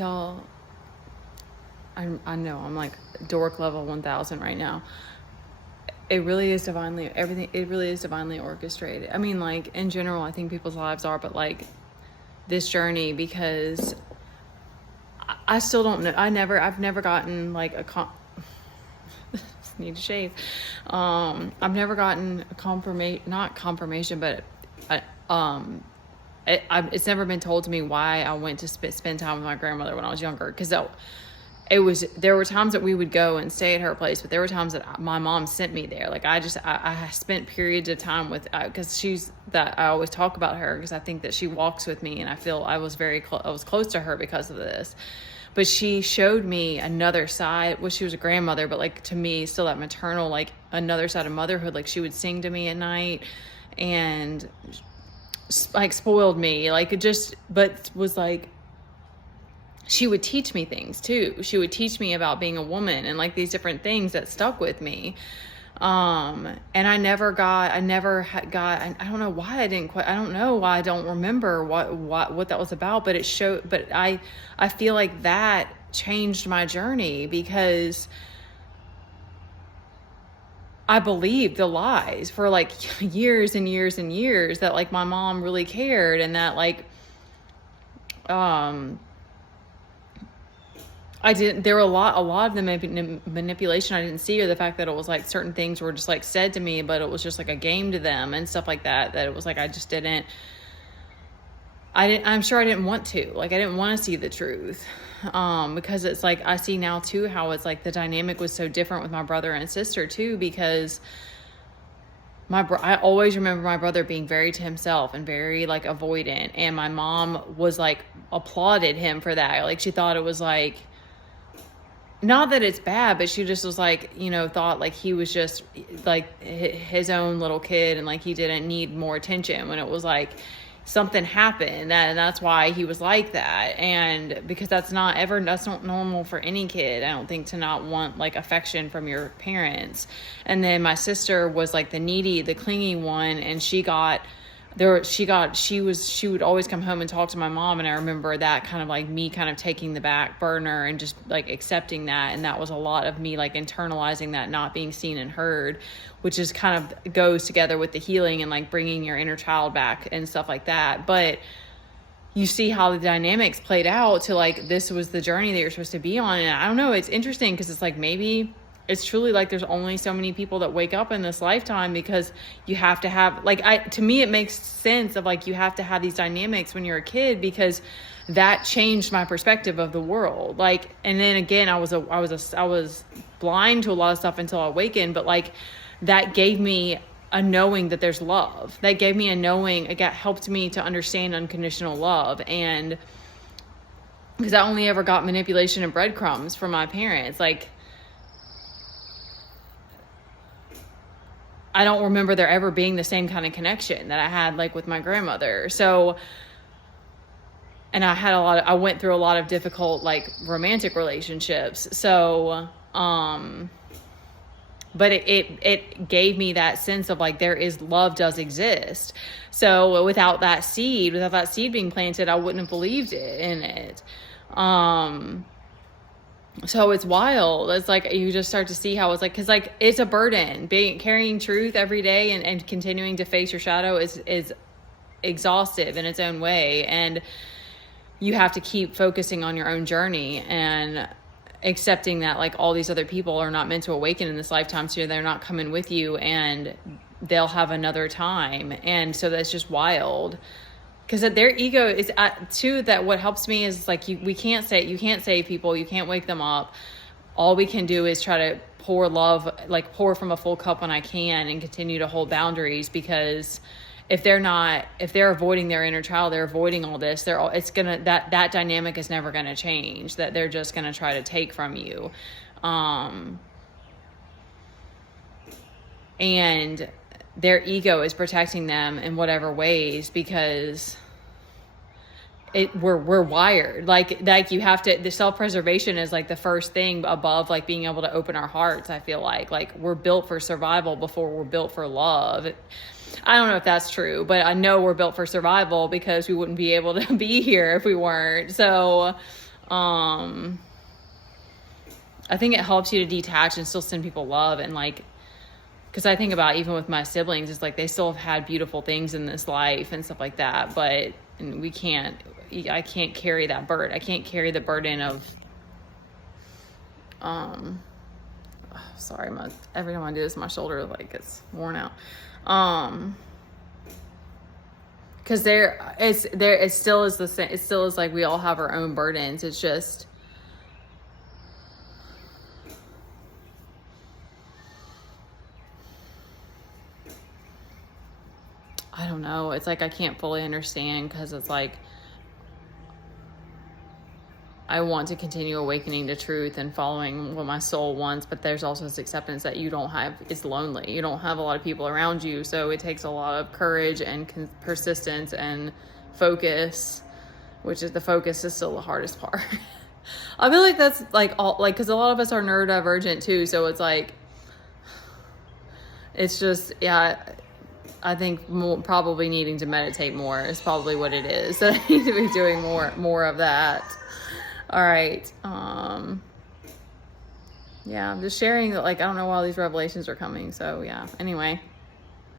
Y'all, I know I'm like dork level 1000 right now. It really is divinely, everything, it really is divinely orchestrated. I mean, like, in general, I think people's lives are, but like this journey, because I still don't know. I've never gotten like need to shave. I've never gotten a not confirmation, but I, it's never been told to me why I went to spend time with my grandmother when I was younger. Because there were times that we would go and stay at her place, but there were times that my mom sent me there. Like I spent periods of time with, because I always talk about her because I think that she walks with me, and I feel I was I was close to her because of this. But she showed me another side. Well, she was a grandmother, but like to me, still that maternal, like another side of motherhood. Like she would sing to me at night and like spoiled me. Like it just, but was like, she would teach me things too. She would teach me about being a woman and like these different things that stuck with me. And I don't know why I don't know why I don't remember what that was about, but it showed, but I feel like that changed my journey because I believed the lies for like years and years and years that like my mom really cared, and that like, there were a lot of the manipulation I didn't see, or the fact that it was like certain things were just like said to me, but it was just like a game to them and stuff like that, that it was like, I'm sure I didn't want to, like, I didn't want to see the truth. Because it's like, I see now too, how it's like the dynamic was so different with my brother and sister too, because I always remember my brother being very to himself and very like avoidant, and my mom was like applauded him for that. Like she thought it was like, not that it's bad, but she just was like, thought like he was just like his own little kid, and like he didn't need more attention, when it was like something happened, and that's why he was like that. And because that's not normal for any kid, I don't think, to not want like affection from your parents. And then my sister was like the needy, the clingy one, and she would always come home and talk to my mom, and I remember that kind of like me kind of taking the back burner and just like accepting that, and that was a lot of me like internalizing that not being seen and heard, which is kind of goes together with the healing and like bringing your inner child back and stuff like that. But you see how the dynamics played out to like, this was the journey that you're supposed to be on. And I don't know, it's interesting because it's like, maybe it's truly like there's only so many people that wake up in this lifetime, because you have to have like, to me it makes sense of like, you have to have these dynamics when you're a kid, because that changed my perspective of the world. Like, and then again, I was blind to a lot of stuff until I awakened, but like that gave me a knowing that there's love. That gave me a knowing, it helped me to understand unconditional love. And because I only ever got manipulation and breadcrumbs from my parents, like I don't remember there ever being the same kind of connection that I had like with my grandmother. So, and I went through a lot of difficult like romantic relationships. So, but it gave me that sense of like, love does exist. So without that seed being planted, I wouldn't have believed in it. So it's wild. It's like, you just start to see how it's like, cause like, it's a burden carrying truth every day and continuing to face your shadow is exhaustive in its own way. And you have to keep focusing on your own journey and accepting that like all these other people are not meant to awaken in this lifetime, so they're not coming with you, and they'll have another time. And so that's just wild, because their ego is too, that what helps me is like, you can't save people, you can't wake them up. All we can do is try to pour love, like pour from a full cup when I can, and continue to hold boundaries, because if they're avoiding their inner child, they're avoiding all this, that dynamic is never going to change, that they're just going to try to take from you. And their ego is protecting them in whatever ways, because we're wired like you have to, the self-preservation is like the first thing above like being able to open our hearts. I feel like we're built for survival before we're built for love. I don't know if that's true, but I know we're built for survival, because we wouldn't be able to be here if we weren't. So I think it helps you to detach and still send people love. And like, because I think about even with my siblings, it's like they still have had beautiful things in this life and stuff like that, but I can't carry that burden. I can't carry the burden of sorry, every time I do this, my shoulder like gets worn out. Because it still is the same. It still is like we all have our own burdens. It's just, I don't know. It's like I can't fully understand, because it's like I want to continue awakening to truth and following what my soul wants, but there's also this acceptance that it's lonely. You don't have a lot of people around you, so it takes a lot of courage and persistence and focus, the focus is still the hardest part. I feel like that's like because a lot of us are neurodivergent too, so it's like, it's just, yeah, I think probably needing to meditate more is probably what it is. That I need to be doing more of that. All right. Yeah, I'm just sharing that, like, I don't know why these revelations are coming. So yeah, anyway.